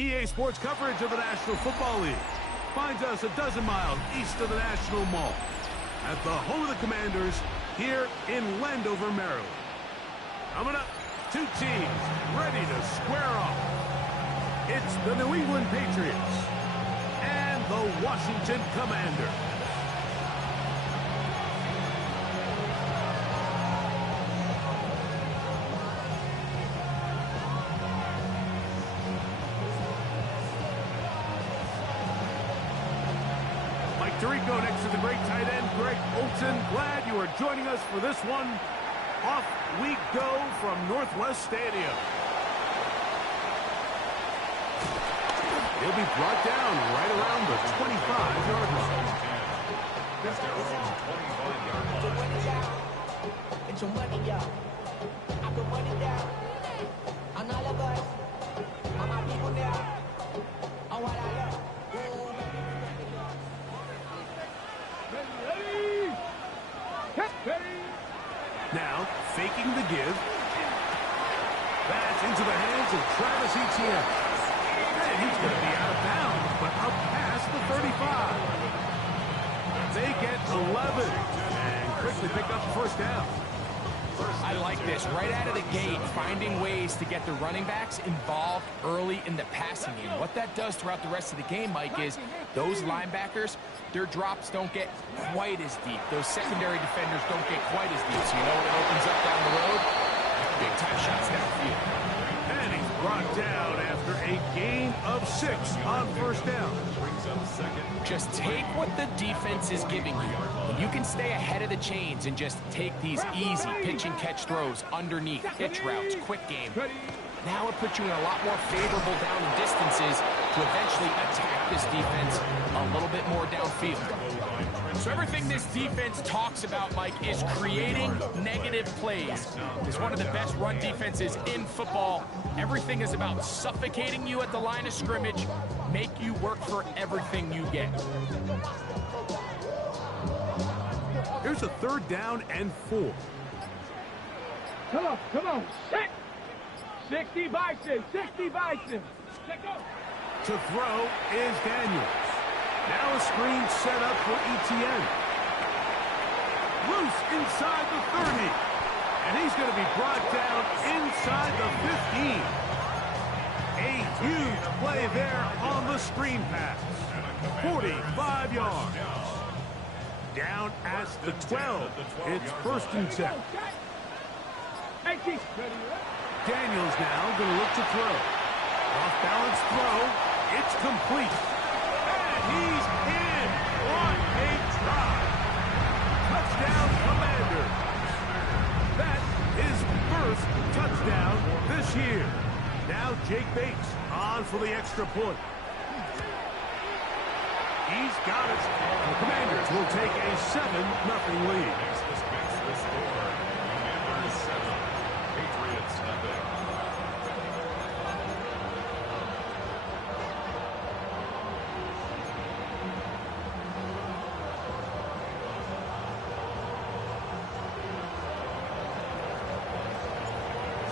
EA Sports coverage of the National Football League finds us a dozen miles east of the National Mall at the home of the Commanders here in Landover, Maryland. Coming up, two teams ready to square off. It's the New England Patriots and the Washington Commanders. Tirico next to the great tight end, Greg Olson. Glad you are joining us for this one. Off we go from Northwest Stadium. He'll be brought down right around the 25-yard line. It's their own 25-yard line. It's your money, y'all. I can run it down. On all of us. On my people now. On what I love. Now, faking the give. That's into the hands of Travis Etienne. And he's going to be out of bounds, but up past the 35. They get 11 and quickly pick up the first down. I like this. Right out of the gate, finding ways to get the running backs involved early in the passing game. What that does throughout the rest of the game, Mike, is those linebackers, their drops don't get quite as deep. Those secondary defenders don't get quite as deep. So you know what it opens up down the road? Big time shots downfield. And he's brought down after a gain of 6 on first down. Just take what the defense is giving you. And you can stay ahead of the chains and just take these easy pitch and catch throws underneath, hitch routes, quick game. Now it puts you in a lot more favorable down and distances to eventually attack this defense a little bit more downfield. So everything this defense talks about, Mike, is creating negative plays. It's one of the best run defenses in football. Everything is about suffocating you at the line of scrimmage, make you work for everything you get. Here's a 3rd down and 4. Come on, set! 60 Bison, 60 Bison. To throw is Daniels. Now a screen set up for Etienne. Loose inside the 30. And he's going to be brought down inside the 15. A huge play there on the screen pass. 45 yards. Down at the 12. It's 1st and 10. Daniels now going to look to throw. Off-balance throw. It's complete. And he's in. What a try. Touchdown, Commanders. That is 1st touchdown this year. Now Jake Bates on for the extra point. He's got it. The Commanders will take a 7-0 lead. Commanders 7, Patriots nothing.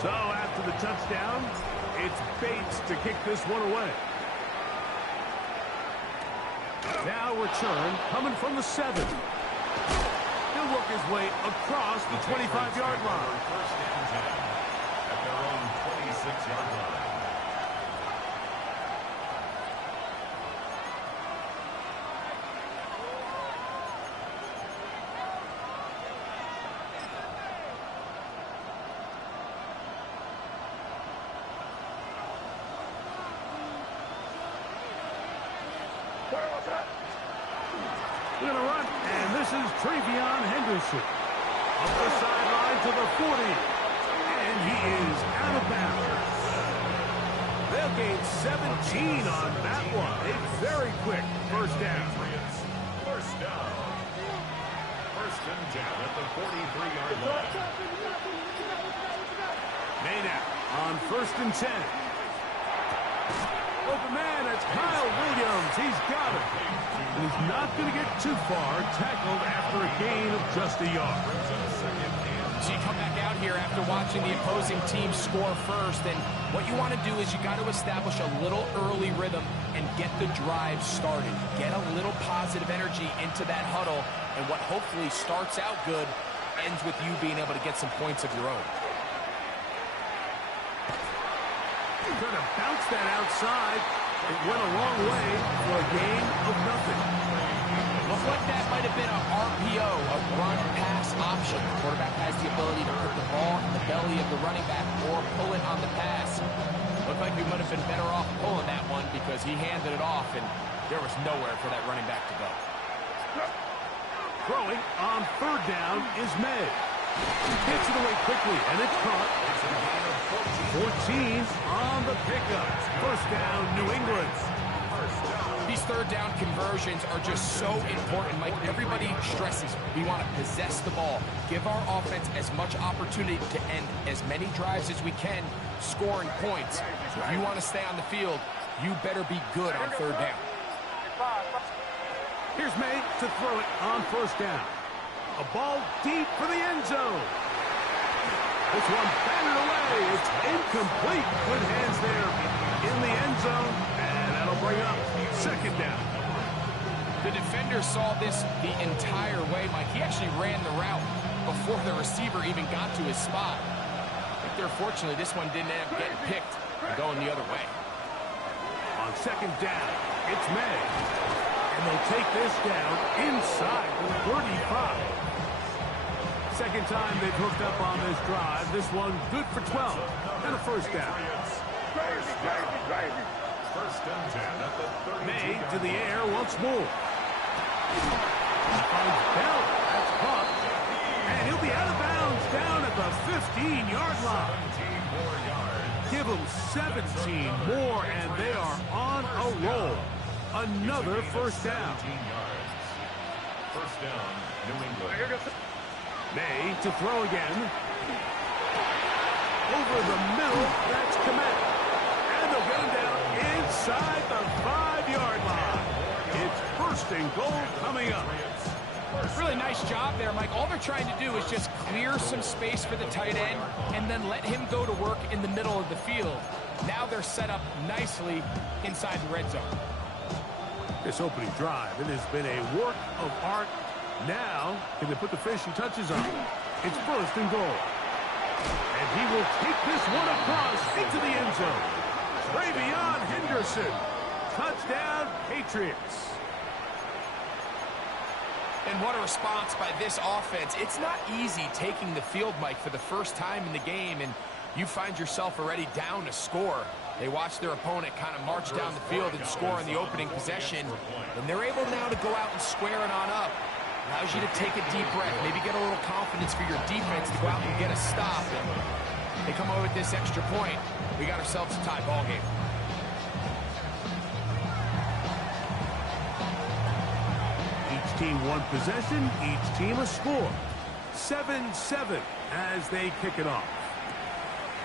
So after the touchdown, it's Bates to kick this one away. Now return coming from the 7. He'll work his way across the 25-yard line. 1st and 10 at their own 26-yard line. Going to run, and this is Travion Henderson. Up the sideline to the 40, and he is out of bounds. They'll gain 17 on that one. A very quick first down. First down. 1st and 10 at the 43-yard line. Maynard on 1st and 10. Open man, it's Kyle Williams. He's got it. And he's not going to get too far, tackled after a gain of just a yard. So you come back out here after watching the opposing team score first, and what you want to do is you got to establish a little early rhythm and get the drive started. Get a little positive energy into that huddle, and what hopefully starts out good ends with you being able to get some points of your own. Trying to bounce that outside. It went a long way for a gain of nothing. Looked like that might have been a RPO, a run-pass option. The quarterback has the ability to put the ball in the belly of the running back or pull it on the pass. Looked like we might have been better off pulling that one because he handed it off, and there was nowhere for that running back to go. Throwing on third down is May. Gets it away quickly, and it's caught. 14 on the pickup. First down, New England. These third down conversions are just so important. Like everybody stresses, we want to possess the ball, give our offense as much opportunity to end as many drives as we can, scoring points. So if you want to stay on the field, you better be good on third down. Here's May to throw it on first down. A ball deep for the end zone. This one batted away. It's incomplete. Good hands there in the end zone, and that'll bring up second down. The defender saw this the entire way, Mike. He actually ran the route before the receiver even got to his spot. But there, fortunately, this one didn't end up getting picked and going the other way. On second down, it's May. And they'll take this down inside the 35. Second time they've hooked up on this drive. This one good for 12 and a first down. First and 10 at the 32. May to the air once more. He finds Bell. That's caught. And he'll be out of bounds down at the 15-yard line. 17 more yards. Give them 17 more, and they are on a roll. Another first down. 17 yards. First down, New England. May to throw again. Over the middle, that's Komet. And they'll get him down inside the 5-yard line. It's first and goal coming up. Really nice job there, Mike. All they're trying to do is just clear some space for the tight end and then let him go to work in the middle of the field. Now they're set up nicely inside the red zone. This opening drive, it has been a work of art. Now, can they put the finishing touches on? It's first and goal. And he will take this one across into the end zone. Travion Henderson. Touchdown, Patriots. And what a response by this offense. It's not easy taking the field, Mike, for the first time in the game, and you find yourself already down to score. They watch their opponent kind of march down the field and score in the opening possession, and they're able now to go out and square it on up. Allows you to take a deep breath, maybe get a little confidence for your defense to go out and get a stop. And they come over with this extra point. We got ourselves a tie ball game. Each team one possession, each team a score. 7-7 as they kick it off.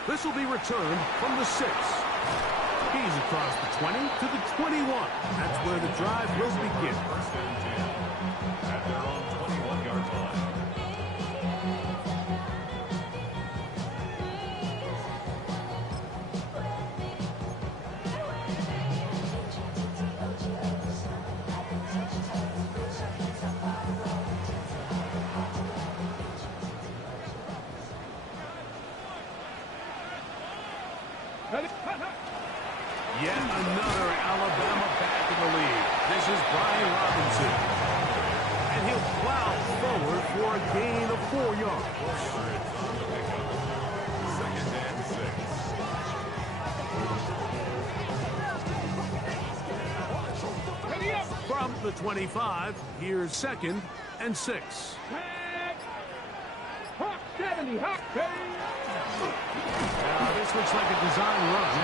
This will be returned from the 6. He's across the 20 to the 21. That's where the drive will begin. First and 10 at their own 21-yard line. Yet another Alabama back in the lead. This is Brian Robinson. And he'll plow forward for a gain of 4 yards. Second and 6. From the 25, here's second and 6. Hawk 70, Hawk 70. Now this looks like a design run.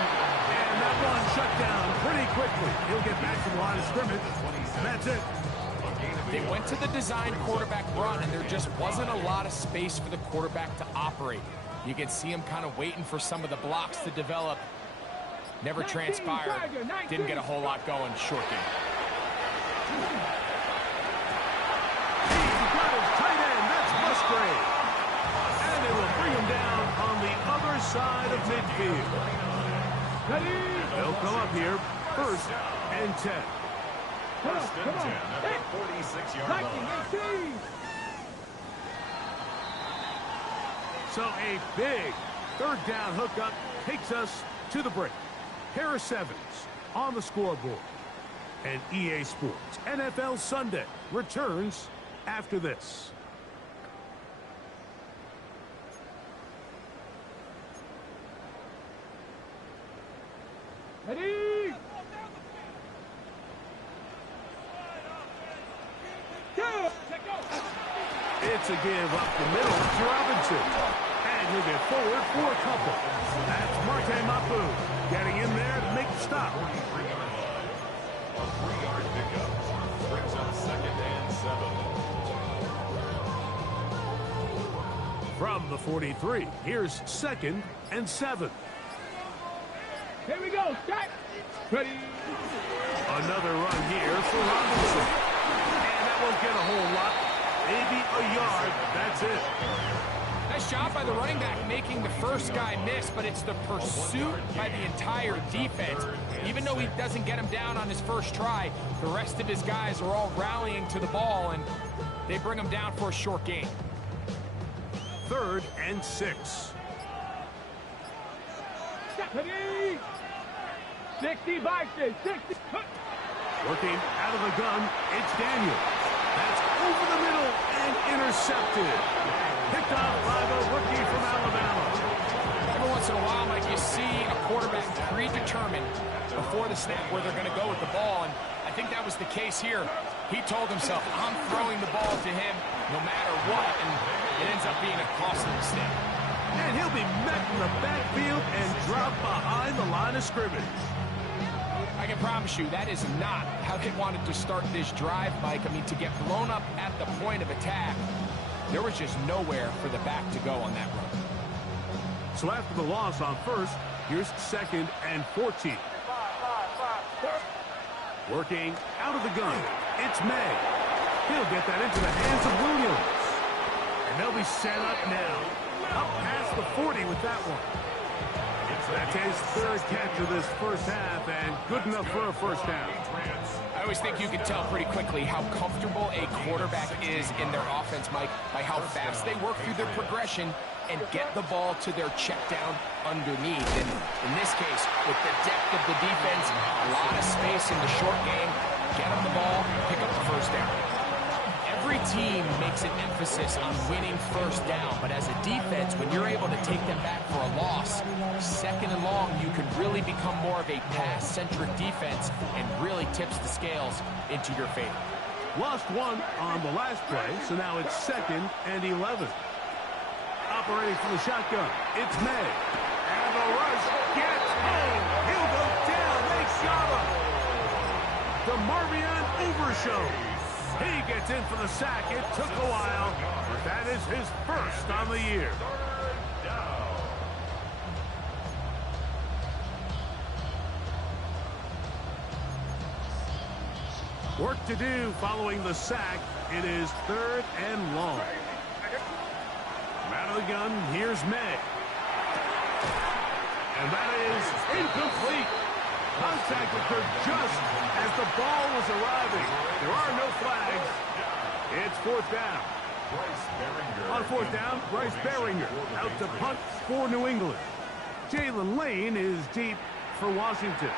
And that one shut down pretty quickly. He'll get back to the line of scrimmage. And that's it. They went to the design quarterback run, and there just wasn't a lot of space for the quarterback to operate. You can see him kind of waiting for some of the blocks to develop. Never transpired. Didn't get a whole lot going. Short game. He's got his tight end. That's Musgrave. And they will bring him down on the other side of midfield. They'll come up here, 1st and 10. First and 10 at the 46-yard line. So a big 3rd down hookup takes us to the break. Harris Evans on the scoreboard. And EA Sports NFL Sunday returns after this. Ready? Go! It's a give up the middle to Robinson. And he'll get forward for a couple. That's Marte Mapu getting in there to make the stop. A 3-yard pickup brings up 2nd and 7. From the 43, here's 2nd and 7. Here we go. Start. Ready. Another run here for Robinson. And that won't get a whole lot. Maybe a yard. That's it. Nice job by the running back making the first guy miss, but it's the pursuit by the entire defense. Even though he doesn't get him down on his first try, the rest of his guys are all rallying to the ball, and they bring him down for a short gain. 3rd and 6. Ready. 60 Bison. 60. Working out of the gun, it's Daniel. That's over the middle and intercepted. Picked up by the rookie from Alabama. Every once in a while, Mike, you see a quarterback predetermined before the snap where they're going to go with the ball, and I think that was the case here. He told himself, I'm throwing the ball to him no matter what, and it ends up being a costly mistake. And he'll be met in the backfield and dropped behind the line of scrimmage. I can promise you that is not how they wanted to start this drive, Mike. I mean, to get blown up at the point of attack, there was just nowhere for the back to go on that run. So after the loss on 1st, here's 2nd and 14. Working out of the gun, it's May. He'll get that into the hands of Williams. And they'll be set up now. Up past the 40 with that one. That's his 3rd catch of this first half, and good enough for a first down. I always think you can tell pretty quickly how comfortable a quarterback is in their offense, Mike, by how fast they work through their progression and get the ball to their check down underneath. And in this case, with the depth of the defense, a lot of space in the short game, get them the ball, pick up the first down. Every team makes an emphasis on winning first down, but as a defense, when you're able to take them back for a loss, 2nd and long, you can really become more of a pass-centric defense and really tips the scales into your favor. Lost one on the last play, so now it's 2nd and 11. Operating from the shotgun, it's May. And the rush gets home. He'll go down. They shot him. The Marvion Overshow. He gets in for the sack. It took a while, but that is his 1st on the year. Work to do following the sack. It is 3rd and long. From out of the gun, here's May. And that is incomplete. Contact occurred just as the ball was arriving. There are no flags. It's 4th down. On 4th down, Bryce Beringer out to punt for New England. Jalen Lane is deep for Washington.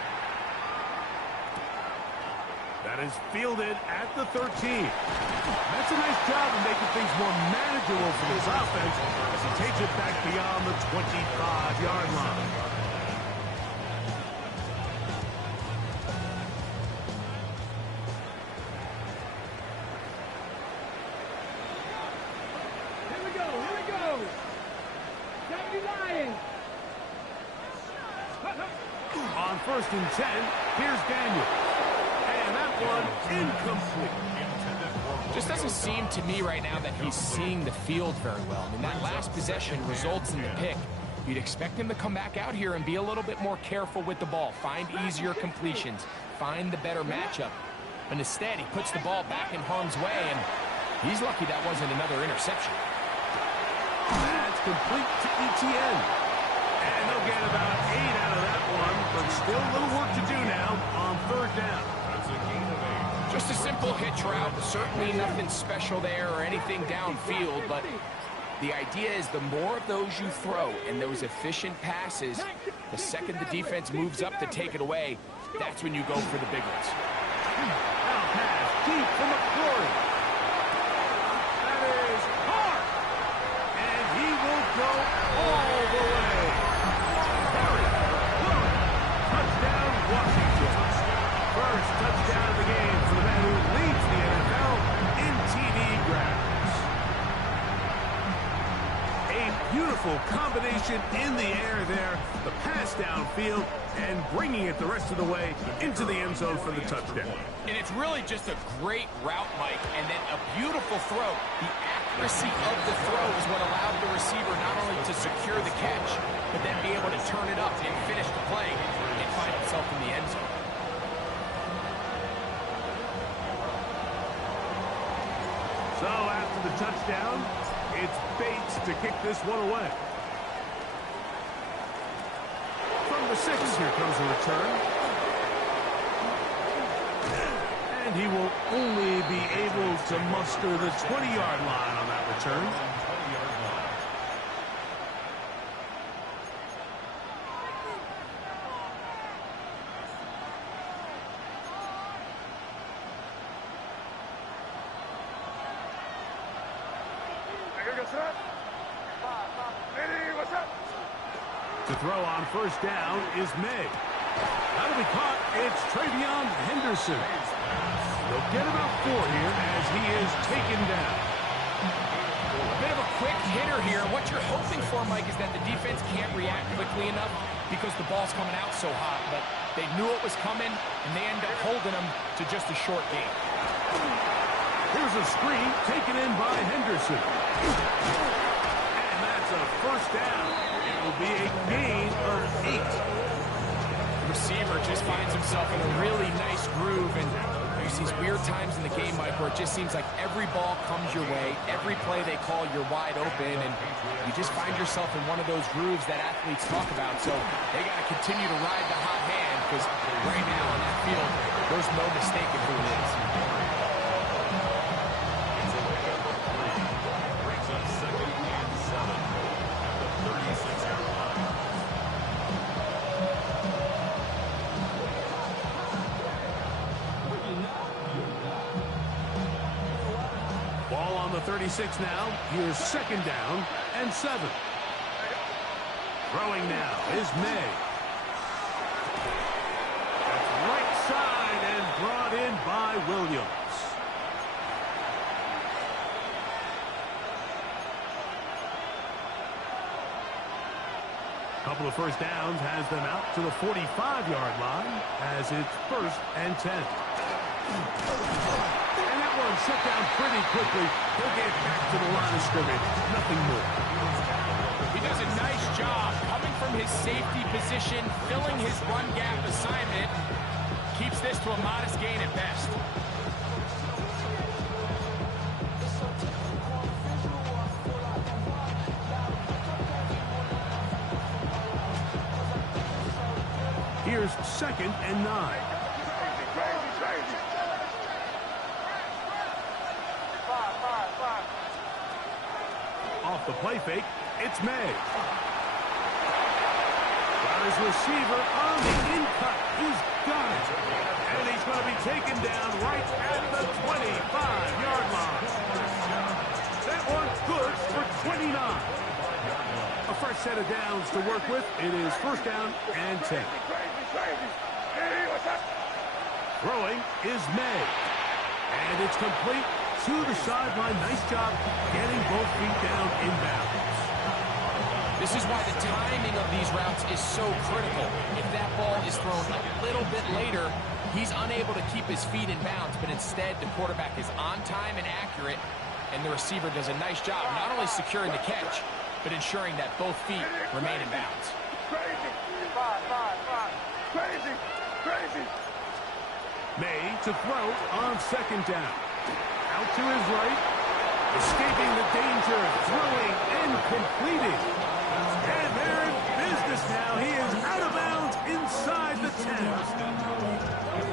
That is fielded at the 13. That's a nice job of making things more manageable for this offense as he takes it back beyond the 25-yard line. On 1st and 10, here's Daniel. And that one incomplete. Just doesn't seem to me right now that he's seeing the field very well. I mean, that last possession results in the pick. You'd expect him to come back out here and be a little bit more careful with the ball, find easier completions, find the better matchup. But instead, he puts the ball back in harm's way, and he's lucky that wasn't another interception. That's complete to ETN. And they'll get about 8 out of that one, but still a little work to do now on third down. Just a simple hitch route. Certainly nothing special there or anything downfield, but the idea is the more of those you throw and those efficient passes, the second the defense moves up to take it away, that's when you go for the big ones. Now pass deep for McCrory. That is hard. And he will go all the way. Harry, touchdown, Washington. First touchdown of the game for the man who leads the NFL in TD grabs. A beautiful combination in the air there. The pass downfield and bringing it the rest of the way into the end zone for the touchdown. And it's really just a great route, Mike, and then a beautiful throw. The accuracy of the throw is what allowed the receiver not only to secure the catch, but then be able to turn it up and finish the play and find himself in the end zone. So after the touchdown, it's Bates to kick this one away. From the 6, here comes a return. And he will only be able to muster the 20-yard line on that return. To throw on first down is May. That'll be caught. It's Travion Henderson. They'll get about 4 here as he is taken down. A bit of a quick hitter here. What you're hoping for, Mike, is that the defense can't react quickly enough because the ball's coming out so hot. But they knew it was coming, and they end up holding them to just a short game. Here's a screen taken in by Henderson. And that's a first down. It will be a gain of 8. The receiver just finds himself in a really nice groove, and there's these weird times in the game, Mike, where it just seems like every ball comes your way, every play they call, you're wide open, and you just find yourself in one of those grooves that athletes talk about. So they got to continue to ride the hot hand, because right now on that field, there's no mistaking who it is. Ball on the 36 now. Here's second down and 7. Throwing now is May. That's right side and brought in by Williams. Couple of first downs has them out to the 45-yard line as it's first and 10. And that one shut down pretty quickly. He'll get back to the line of scrimmage. Nothing more. He does a nice job coming from his safety position, filling his run gap assignment. Keeps this to a modest gain at best. Here's second and 9. Off the play fake, it's May. Got his receiver on the in-cut. He's got it. And he's going to be taken down right at the 25-yard line. That one's good for 29. A fresh set of downs to work with. It is first down and 10. Throwing is May. And it's complete to the sideline. Nice job getting both feet down inbounds. This is why the timing of these routes is so critical. If that ball is thrown a little bit later, he's unable to keep his feet in bounds, but instead the quarterback is on time and accurate, and the receiver does a nice job not only securing the catch, but ensuring that both feet remain in bounds. May to throw on second down. Out to his right. Escaping the danger, throwing and completing. And they're in business now. He is out of bounds inside the 10.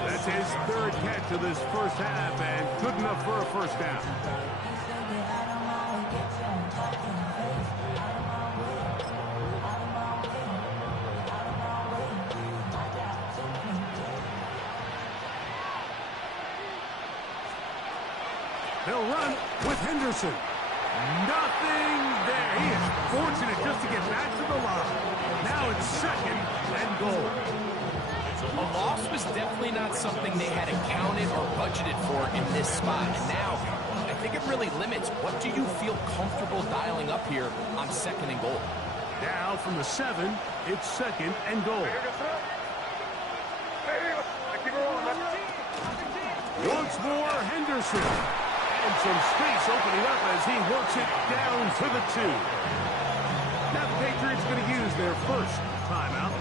That's his third catch of this first half and good enough for a first down. They'll run with Henderson. Nothing there. He is fortunate just to get back to the line. Now it's second and goal. A loss was definitely not something they had accounted or budgeted for in this spot. And now, I think it really limits what do you feel comfortable dialing up here on second and goal. Now from the 7, it's second and goal. Once more, Henderson. And some space opening up as he works it down to the 2. Now the Patriots going to use their first timeout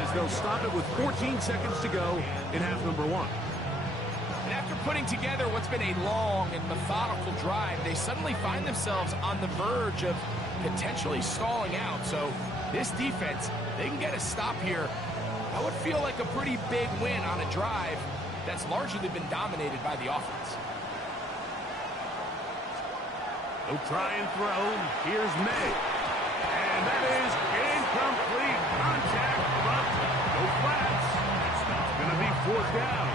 as they'll stop it with 14 seconds to go in half number 1. And after putting together what's been a long and methodical drive, they suddenly find themselves on the verge of potentially stalling out. So this defense, they can get a stop here. That would feel like a pretty big win on a drive that's largely been dominated by the offense. He'll try and throw. Here's May. And that is incomplete. Contact, but no flats. It's going to be fourth down.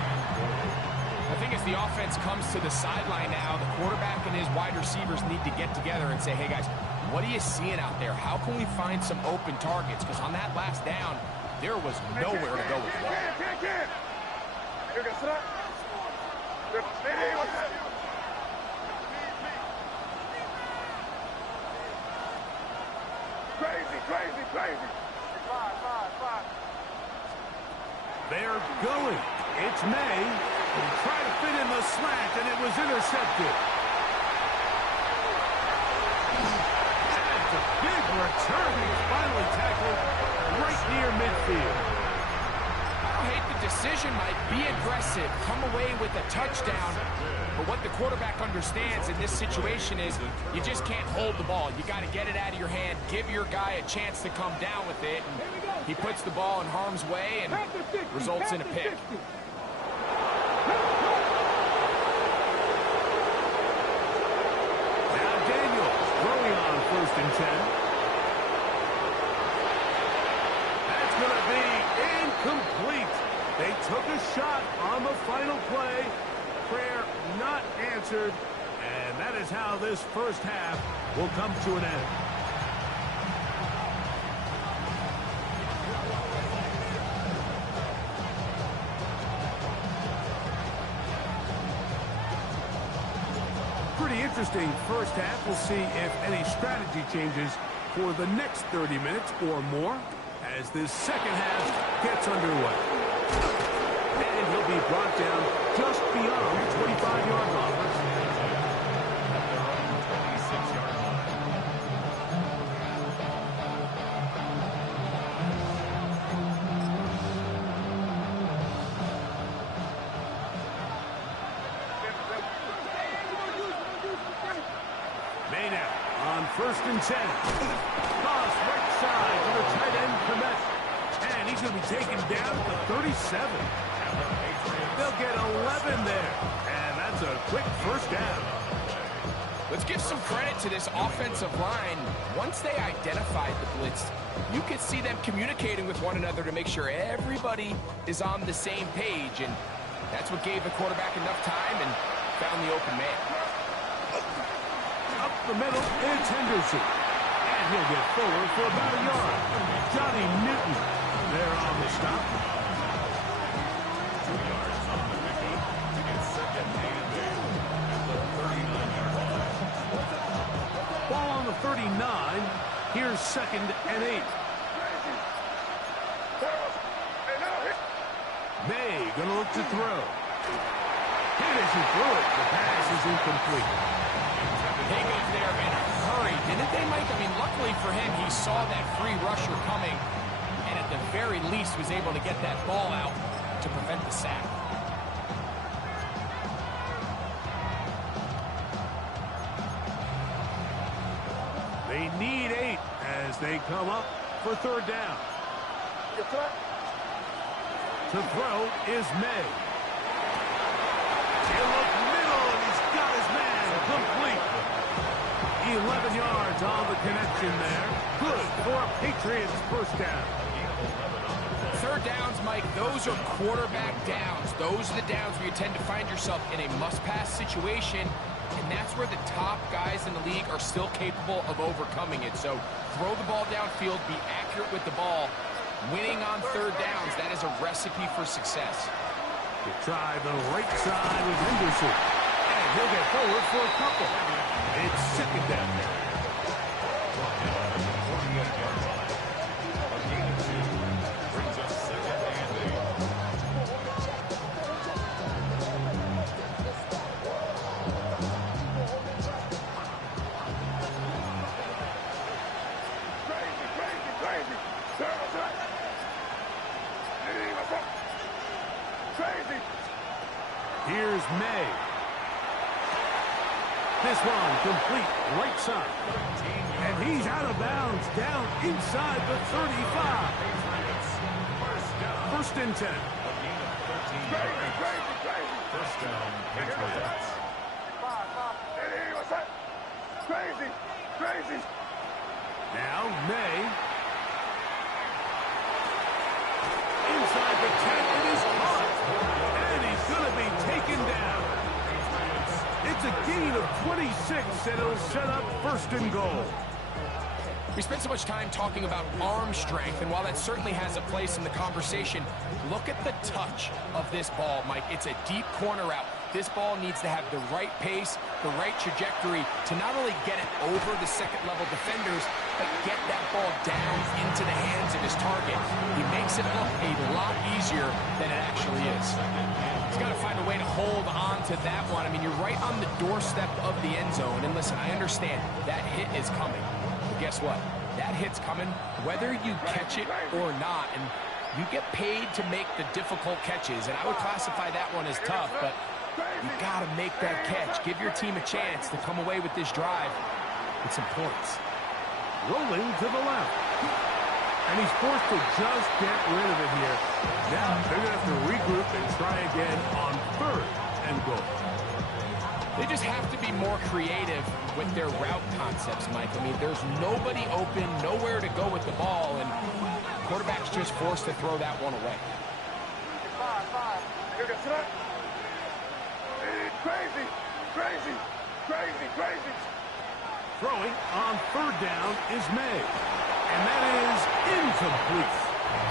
I think as the offense comes to the sideline now, the quarterback and his wide receivers need to get together and say, hey, guys, what are you seeing out there? How can we find some open targets? Because on that last down, there was nowhere to go with the ball. Crazy. Five. They're going. It's May. He tried to fit in the slant, and it was intercepted. That's a big return. He's finally tackled right near midfield. I hate the decision, Mike. Be aggressive. Come away with a touchdown. But what the quarterback understands in this situation is you just can't hold the ball. You got to get it out of your hand, give your guy a chance to come down with it. And he puts the ball in harm's way and results in a pick. Now Daniels throwing on first and 10. That's going to be incomplete. They took a shot on the final play. Prayer not answered, and that is how this first half will come to an end. Pretty interesting first half. We'll see if any strategy changes for the next 30 minutes or more as this second half gets underway. And he'll be brought down just beyond the 25-yard line. May now on first and 10. Toss right side to the tight end, Komet. And he's going to be taken down at the 37. They'll get 11 there, and that's a quick first down. Let's give some credit to this offensive line. Once they identified the blitz, you could see them communicating with one another to make sure everybody is on the same page, and that's what gave the quarterback enough time and found the open man. Up the middle, it's Henderson, and he'll get forward for about a yard. Johnny Newton there on the stop. Ball on the 39. Here's second and 8. May gonna look to throw. Hit as he threw it. The pass is incomplete. They got there in a hurry, didn't they, Mike? I mean, luckily for him, he saw that free rusher coming, and at the very least was able to get that ball out to prevent the sack. they come up for third down. To throw is May. He'll look middle, and he's got his man complete. 11 yards on the connection there. Good for a Patriots first down. Third downs, Mike, those are quarterback downs. Those are the downs where you tend to find yourself in a must-pass situation, and that's where the top guys in the league are still capable of overcoming it. So throw the ball downfield, be accurate with the ball. Winning on third downs, that is a recipe for success. You try the right side with Henderson, and he'll get forward for a couple. It's second down. Here's May. This one complete right side. And he's out of bounds down inside the 35. First and 10. First down, Patriots. Crazy. Now May. Inside the 10, it is caught. And he's going to be taken down. It's a gain of 26, and it'll set up first and goal. We spent so much time talking about arm strength, and while that certainly has a place in the conversation, look at the touch of this ball, Mike. It's a deep corner route. This ball needs to have the right pace, the right trajectory to not only get it over the second-level defenders, but get that ball down into the hands of his target. He makes it look a lot easier than it actually is. He's got to find a way to hold on to that one. I mean, you're right on the doorstep of the end zone. And listen, I understand that hit is coming. But guess what? That hit's coming whether you catch it or not. And you get paid to make the difficult catches. And I would classify that one as tough, but you got to make that catch. Give your team a chance to come away with this drive with some points. Rolling to the left. And he's forced to just get rid of it here. Now they're going to have to regroup and try again on third and goal. They just have to be more creative with their route concepts, Mike. I mean, there's nobody open, nowhere to go with the ball, and quarterback's just forced to throw that one away. Crazy. Throwing on third down is May. And that is incomplete.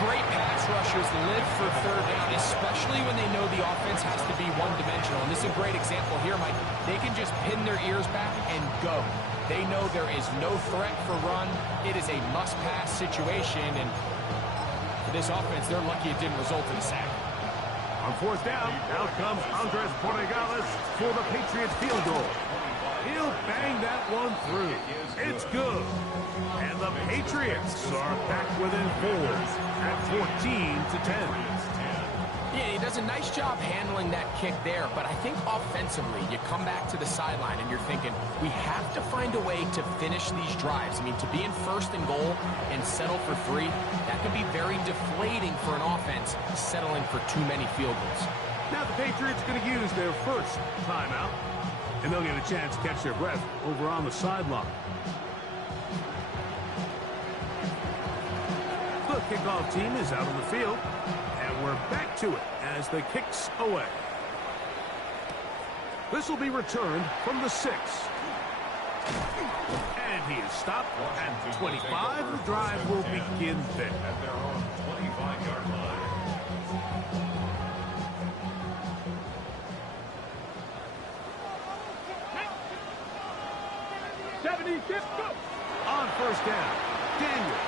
Great pass rushers live for third down, especially when they know the offense has to be one-dimensional. And this is a great example here, Mike. They can just pin their ears back and go. They know there is no threat for run. It is a must-pass situation, and for this offense, they're lucky it didn't result in a sack. On fourth down, out comes Andres Portugales for the Patriots field goal. He'll bang that one through. It's good. And the Patriots are back within 4 at 14-10. Yeah, he does a nice job handling that kick there, but I think offensively, you come back to the sideline and you're thinking, we have to find a way to finish these drives. I mean, to be in first and goal and settle for 3, that could be very deflating for an offense settling for too many field goals. Now the Patriots going to use their first timeout, and they'll get a chance to catch their breath over on the sideline. The kickoff team is out on the field, and we're back to it as the kick's away. This will be returned from the 6. And he is stopped at 25. The drive will begin there. At their own 25-yard line. On first down, Daniels.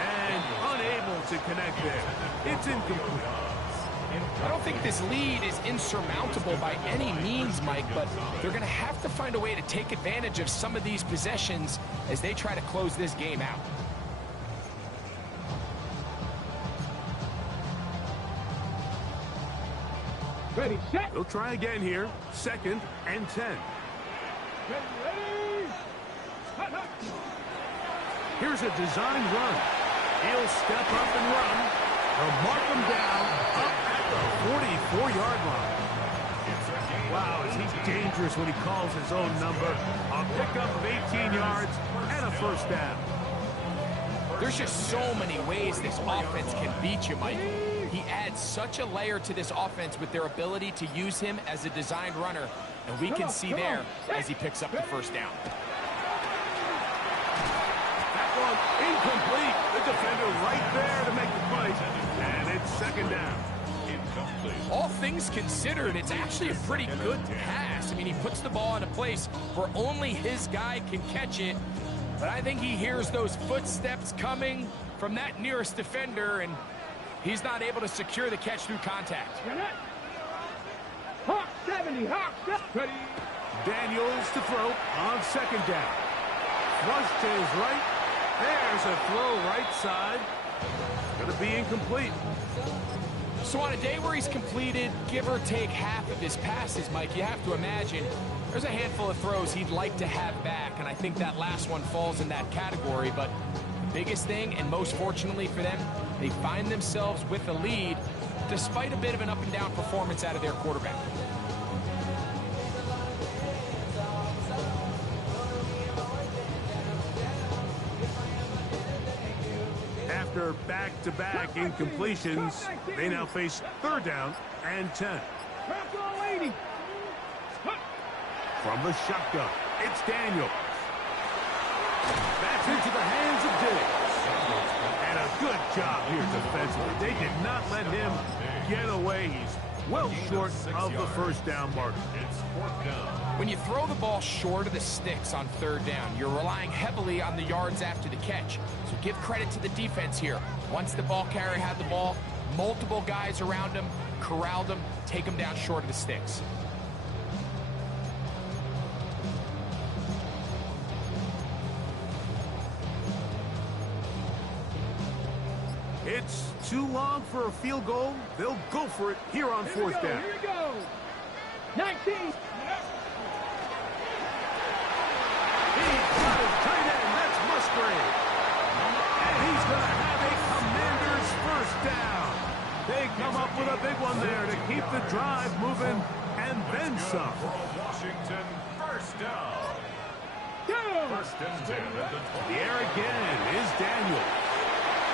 And unable to connect there. It's incomplete. I don't think this lead is insurmountable by any means, Mike, but they're going to have to find a way to take advantage of some of these possessions as they try to close this game out. Ready, set. They'll try again here. 2nd and 10. Here Here's a design run. He'll step up and run. They'll mark him down up at the 44-yard line. Wow, is he dangerous when he calls his own number. A pickup of 18 yards and a first down. There's just so many ways this offense can beat you, Mike. He adds such a layer to this offense with their ability to use him as a designed runner, and we can see there as he picks up the first down. That one incomplete. The defender right there to make the play, and it's second down. Incomplete. All things considered, it's actually a pretty good pass. I mean, he puts the ball in a place where only his guy can catch it, but I think he hears those footsteps coming from that nearest defender, and he's not able to secure the catch through contact. Hawk 70, Hawk 70. Daniels to throw on second down. Flush to his right. There's a throw right side. Going to be incomplete. So on a day where he's completed, give or take half of his passes, Mike, you have to imagine there's a handful of throws he'd like to have back, and I think that last one falls in that category. But the biggest thing, and most fortunately for them, they find themselves with a lead despite a bit of an up-and-down performance out of their quarterback. After back-to-back incompletions, they now face third down and 10. From the shotgun, it's Daniels. That's into the hands of Diggs. And a good job here defensively. They did not let him get away. He's well short of the first down marker. It's fourth down. When you throw the ball short of the sticks on third down, you're relying heavily on the yards after the catch. So give credit to the defense here. Once the ball carrier had the ball, multiple guys around him, corralled him, take him down short of the sticks. It's too long for a field goal. They'll go for it here on fourth down. Here we go. 19. He's got his tight end. That's Musgrave. And he's going to have a Commander's first down. They come up with a big one there to keep the drive moving and then some. For a Washington first down. Go. First and 10 at the 20. The air again is Daniels.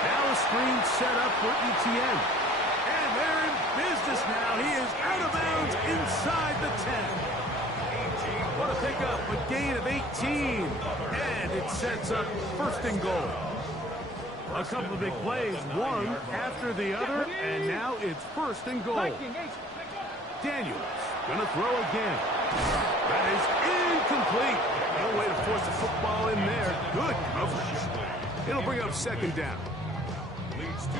Now a screen set up for Etienne. And they're in business now. He is out of bounds inside the 10. What a pickup, a gain of 18. And it sets up first and goal. A couple of big plays, one after the other, and now it's first and goal. Daniels gonna throw again. That is incomplete. No way to force the football in there. Good coverage. It'll bring up second down.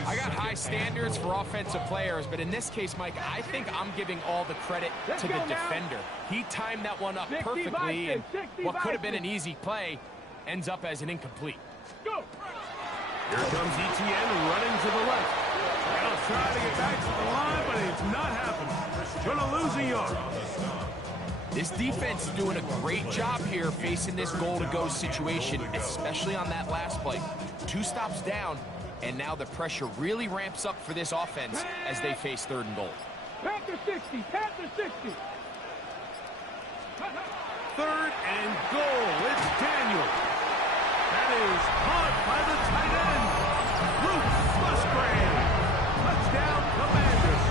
I got high standards for offensive players, but in this case, Mike, I think I'm giving all the credit to the defender. He timed that one up perfectly, and what could have been an easy play ends up as an incomplete. Go. Here comes Etienne running to the left. He'll try to get back to the line, but it's not happening. Gonna lose a yard. This defense is doing a great job here facing this goal-to-go situation, especially on that last play. 2 stops down, and now the pressure really ramps up for this offense as they face third and goal. Panther 60. Panther 60. Third and goal. It's Daniel. That is caught by the tight end. Bruce Musgrave. Touchdown, Commanders.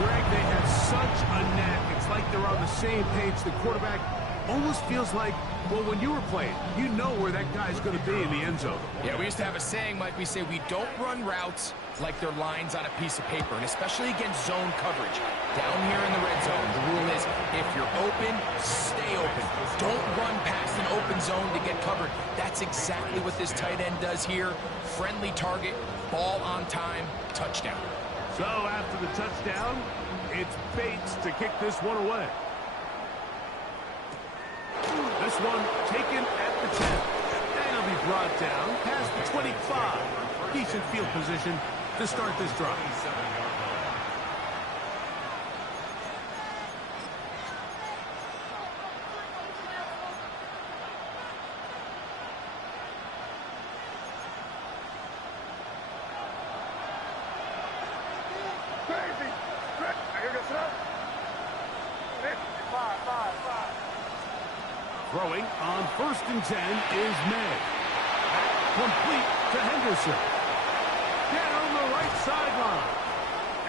Greg, they have such a knack. It's like they're on the same page. The quarterback almost feels like, well, when you were playing, you know where that guy's going to be in the end zone. Yeah, we used to have a saying, Mike, we say we don't run routes like they're lines on a piece of paper, and especially against zone coverage. Down here in the red zone, the rule is if you're open, stay open. Don't run past an open zone to get covered. That's exactly what this tight end does here. Friendly target, ball on time, touchdown. So after the touchdown, it's Bates to kick this one away. This one taken at the 10. And he'll be brought down past the 25. Decent field position to start this drive. crazy. Here goes up. 5. Throwing on 1st and 10 is May. Complete to Henderson. Down the right sideline.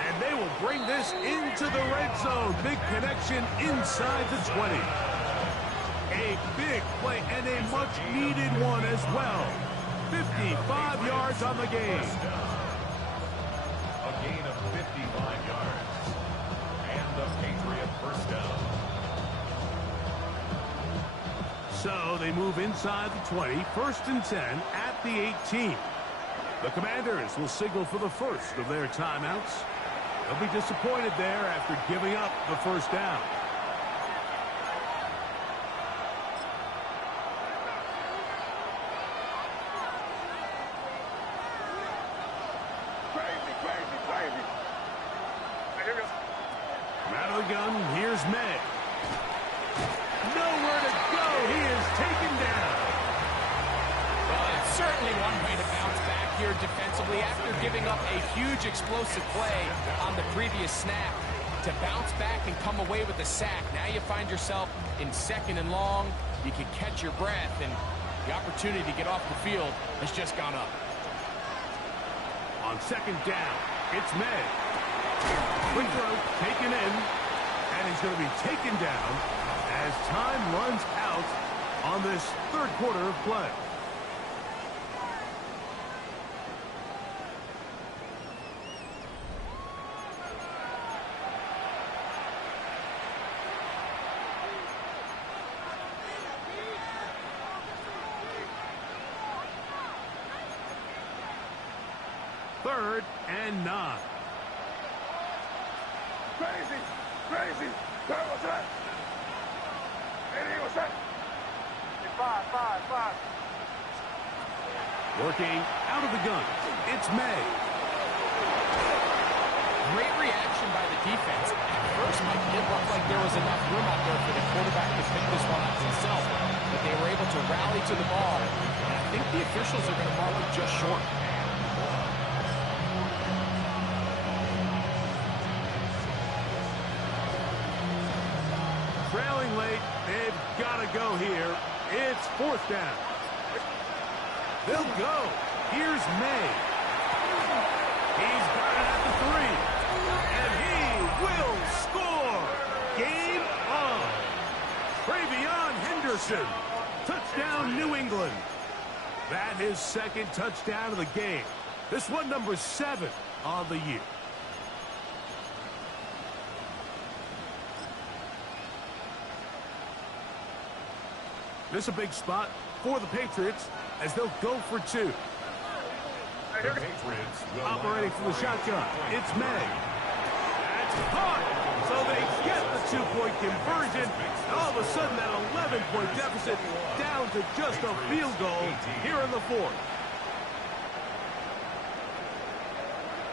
And they will bring this into the red zone. Big connection inside the 20. A big play and a much-needed one as well. 55 yards on the game. A gain of 55 yards. And the Patriot first down. So they move inside the 20, 1st and 10 at the 18. The Commanders will signal for the first of their timeouts. They'll be disappointed there after giving up the first down. Crazy. Here goes. Out of the gun, here's May. Nowhere to go. He is taken down. Well, it's certainly one way to bounce back here defensively after giving up a huge explosive play on the previous snap. To bounce back and come away with a sack. Now you find yourself in 2nd and long. You can catch your breath, and the opportunity to get off the field has just gone up. On 2nd down, it's May. Quick throw, taken in, and he's going to be taken down as time runs out on this 3rd quarter of play. Third and 9. Crazy. What's that? What's that? 5. Working out of the gun. It's May. Great reaction by the defense. At first, Mike, it looked like there was enough room out there for the quarterback to pick this one up himself, but they were able to rally to the ball, and I think the officials are going to mark it just short. Trailing late, they've got to go here. It's 4th down. They'll go. Here's May. He's got it at the 3. And he will score. Game on. Travion Henderson. Touchdown, New England. That his 2nd touchdown of the game. This one number 7 on the year. This is a big spot for the Patriots as they'll go for 2. The Patriots will Operating from the shotgun, it's May. That's caught. So they get the 2-point conversion. And all of a sudden, that 11-point deficit down to just a field goal here in the 4th.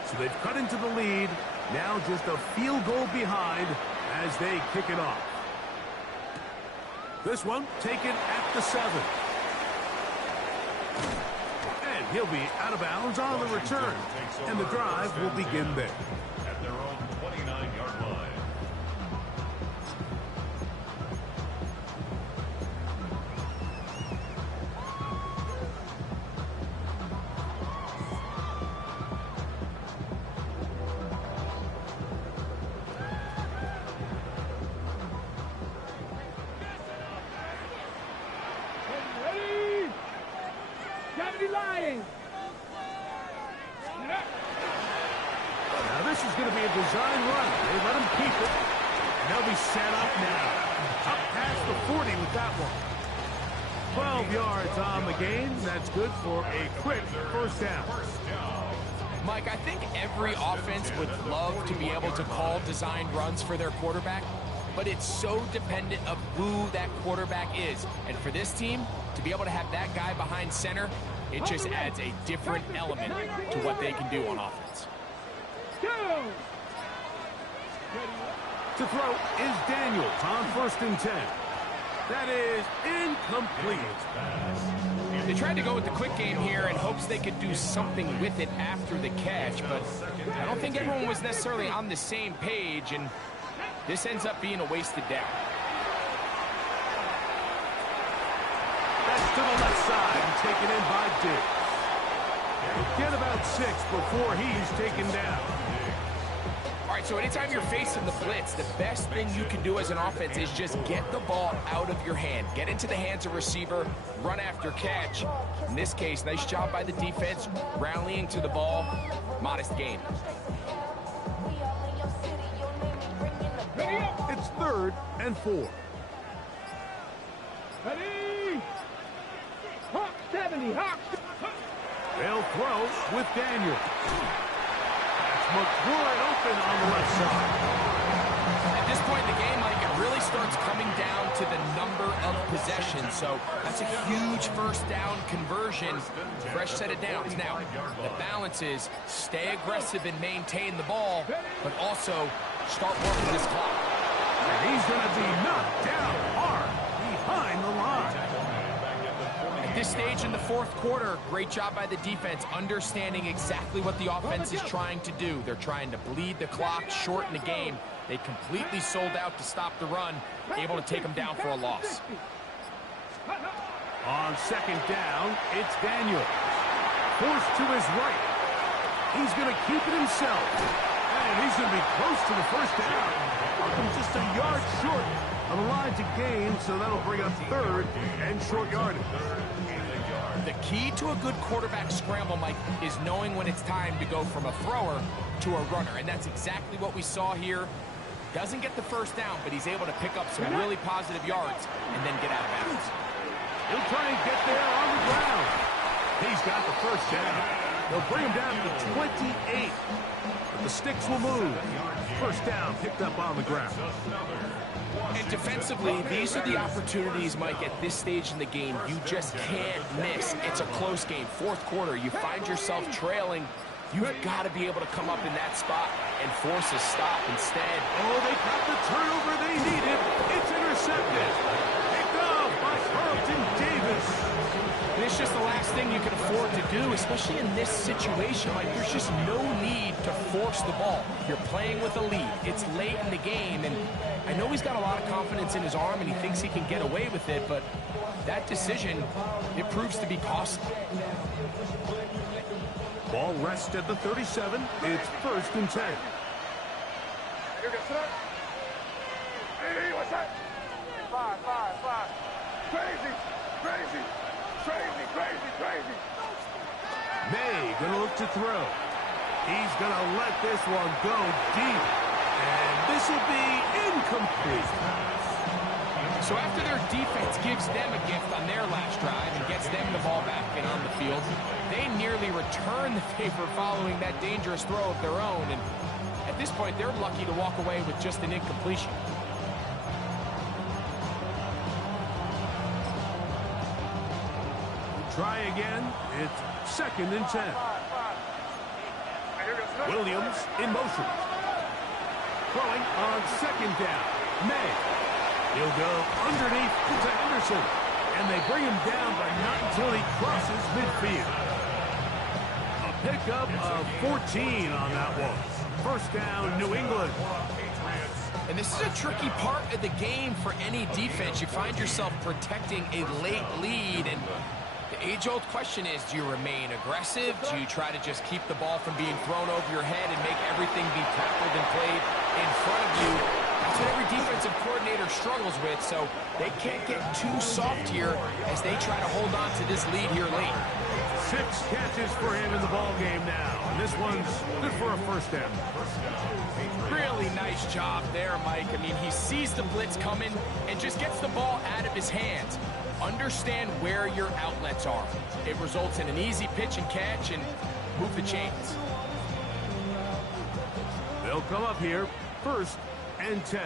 So they've cut into the lead. Now just a field goal behind as they kick it off. This one taken at the 7. And he'll be out of bounds on the return. And the drive will begin there. At their own 29-yard line. Ready? Gravity Lions. Now this is going to be a design run. They let him keep it. And they'll be set up now. Up past the 40 with that one. 12 yards on the game. That's good for a quick first down. Mike, I think every offense would love to be able to call designed runs for their quarterback, but it's so dependent of who that quarterback is. And for this team, to be able to have that guy behind center, it just adds a different element to what they can do on offense. Go! To throw is Daniels on 1st and 10. That is incomplete. They tried to go with the quick game here in hopes they could do something with it after the catch, but I don't think everyone was necessarily on the same page, and this ends up being a wasted down. That's to the left side and taken in by Diggs. Get about 6 before he's taken down. All right, so anytime you're facing the blitz, the best thing you can do as an offense is just get the ball out of your hand. Get into the hands of receiver, run after catch. In this case, nice job by the defense, rallying to the ball. Modest gain. It's 3rd and 4. Ready? Hawk 70, Hawk. They'll throw with Daniel. That's McCoy open on the left side. At this point in the game, Mike, it really starts coming down to the number of possessions. So that's a huge first down conversion. Fresh set of downs. Now, the balance is stay aggressive and maintain the ball, but also start working this clock. And he's going to be knocked down hard behind the line. At this stage in the 4th quarter, great job by the defense, understanding exactly what the offense is trying to do. They're trying to bleed the clock, shorten the game. They completely sold out to stop the run, able to take them down for a loss. On 2nd down, it's Daniel. Forced to his right. He's going to keep it himself. And he's going to be close to the first down. Welcome just a yard short on the line to gain, so that'll bring up 3rd and short yardage. The key to a good quarterback scramble, Mike, is knowing when it's time to go from a thrower to a runner. And that's exactly what we saw here. Doesn't get the first down, but he's able to pick up some really positive yards and then get out of bounds. He'll try and get there on the ground. He's got the first down. They'll bring him down to the 28. But the sticks will move. First down picked up on the ground. And defensively, these are the opportunities, Mike, at this stage in the game you just can't miss. It's a close game. 4th quarter, you find yourself trailing. You've got to be able to come up in that spot and force a stop instead. Oh, they got the turnover they needed. It's intercepted. Picked off by Carlton Davis. And it's just the last thing you can afford to do, especially in this situation. Like, there's just no need to force the ball. You're playing with a lead. It's late in the game, and I know he's got a lot of confidence in his arm, and he thinks he can get away with it, but that decision, it proves to be costly. Ball rests at the 37. It's 1st and 10. Hey, what's that? 5. Crazy. May gonna look to throw. He's gonna let this one go deep. And this will be incomplete. So after their defense gives them a gift on their last drive and gets them the ball back and on the field, they nearly return the favor following that dangerous throw of their own. And at this point, they're lucky to walk away with just an incompletion. Try again. It's 2nd and 10. Williams in motion. Throwing on 2nd down. May. He'll go underneath to Henderson. And they bring him down, but not until he crosses midfield. A pickup of 14 on that one. First down, New England. And this is a tricky part of the game for any defense. You find yourself protecting a late lead, and the age-old question is, do you remain aggressive? Do you try to just keep the ball from being thrown over your head and make everything be tackled and played in front of you? That's what every defensive coordinator struggles with, so they can't get too soft here as they try to hold on to this lead here late. 6 catches for him in the ball game now, and this one's good for a first down. Really nice job there, Mike. I mean, he sees the blitz coming and just gets the ball out of his hands. Understand where your outlets are. It results in an easy pitch and catch and move the chains. They'll come up here, 1st and 10.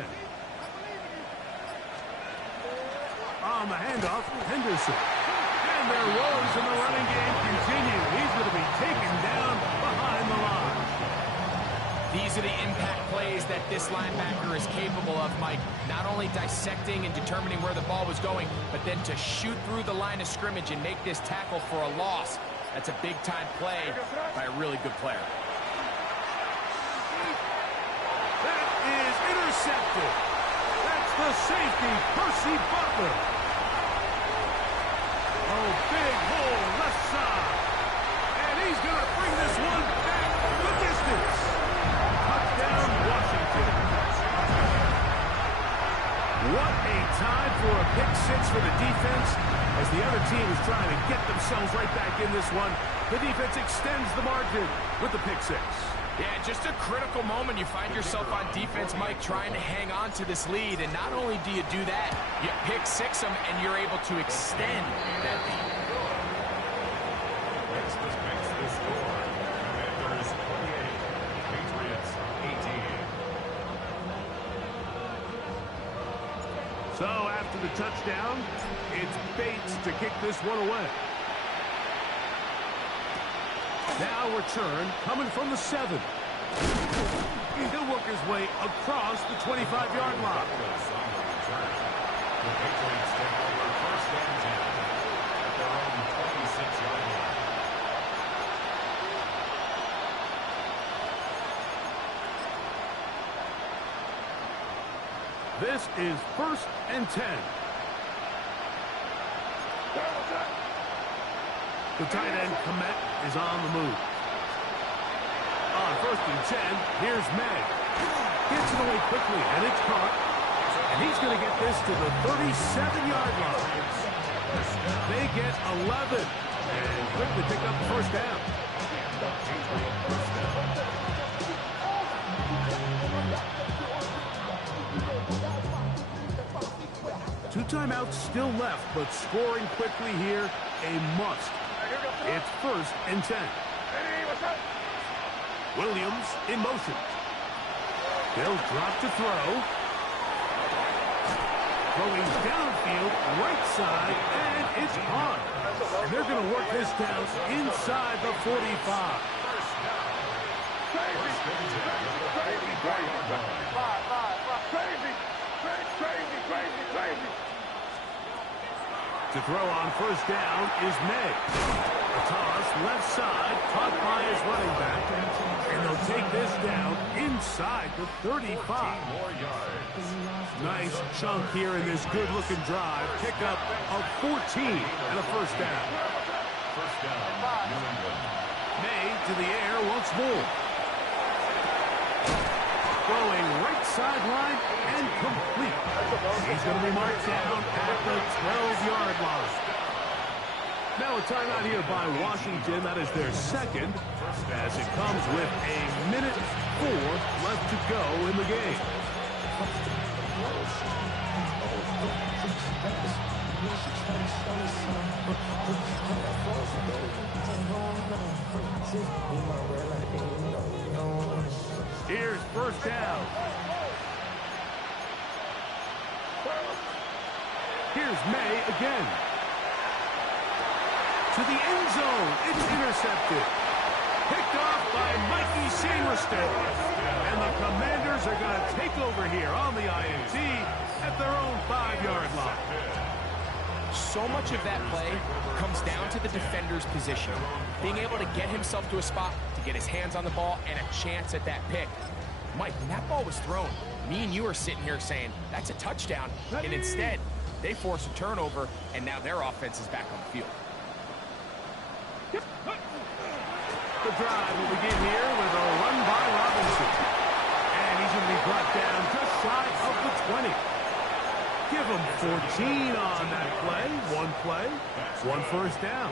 On the handoff, Henderson. And their woes in the running game continue. He's going to be taken down behind the line. These are the impact plays that this linebacker is capable of, Mike. Not only dissecting and determining where the ball was going, but then to shoot through the line of scrimmage and make this tackle for a loss. That's a big-time play by a really good player. That is intercepted. That's the safety, Percy Butler. Oh, big hole left side. And he's going to bring this one back the distance. Touchdown, Washington. What a time for a pick six for the defense. As the other team is trying to get themselves right back in this one, the defense extends the margin with the pick six. Yeah, just a critical moment. You find yourself on defense, Mike, trying to hang on to this lead. And not only do you do that, you pick six them, and you're able to extend that lead. Next makes the score. Commanders 28, Patriots 18. So after the touchdown, it's Bates to kick this one away. Now return coming from the 7. He'll work his way across the 25-yard line. The Patriots take over first and 10 at their own 26-yard line. This is first and 10. The tight end, Komet, is on the move. On first and 10, here's May. Gets it away quickly, and it's caught. And he's going to get this to the 37-yard line. They get 11, and quickly pick up the first down. Two timeouts still left, but scoring quickly here, a must. It's first and 10. Williams in motion. They'll drop to throw. Throwing downfield, right side, and it's on. And they're going to work this down inside the 45. To throw on first down is May. A toss left side, caught by his running back. And they'll take this down inside the 35. Nice chunk here in this good-looking drive. Pick up of 14 and a first down. First down, New England. May to the air once more. Throwing right sideline and complete. He's going to be marked down at the 12-yard line. Now a timeout here by Washington. That is their second, as it comes with a minute 4 left to go in the game. Here's first down. Here's May again. To the end zone. It's intercepted. Picked off by Mikey Sainriston. And the Commanders are going to take over here on the INT at their own 5-yard line. So much of that play comes down to the defender's position. Being able to get himself to a spot, to get his hands on the ball, and a chance at that pick. Mike, when that ball was thrown, me and you are sitting here saying, that's a touchdown. And instead, they force a turnover, and now their offense is back on the field. The drive will begin here with a run by Robinson. And he's going to be brought down just shy of the 20. Give him 14 on that play. One first down.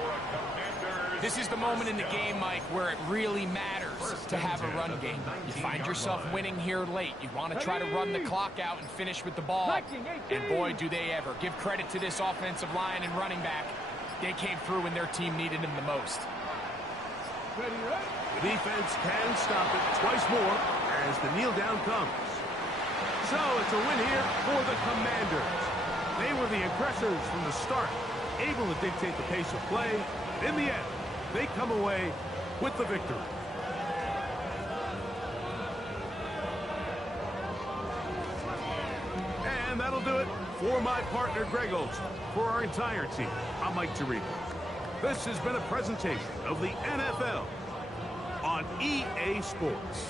This is the moment in the game, Mike, where it really matters to have a run game. You find yourself winning here late. You want to try to run the clock out and finish with the ball. And boy, do they ever. Give credit to this offensive line and running back. They came through when their team needed them the most. The defense can stop it twice more as the kneel down comes. So it's a win here for the Commanders. They were the aggressors from the start, able to dictate the pace of play. In the end, they come away with the victory. And that'll do it for my partner, Greg Olson. For our entire team, I'm Mike Tirico. This has been a presentation of the NFL on EA Sports.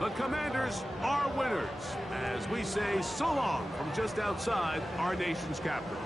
The Commanders are winners, as we say so long from just outside our nation's capital.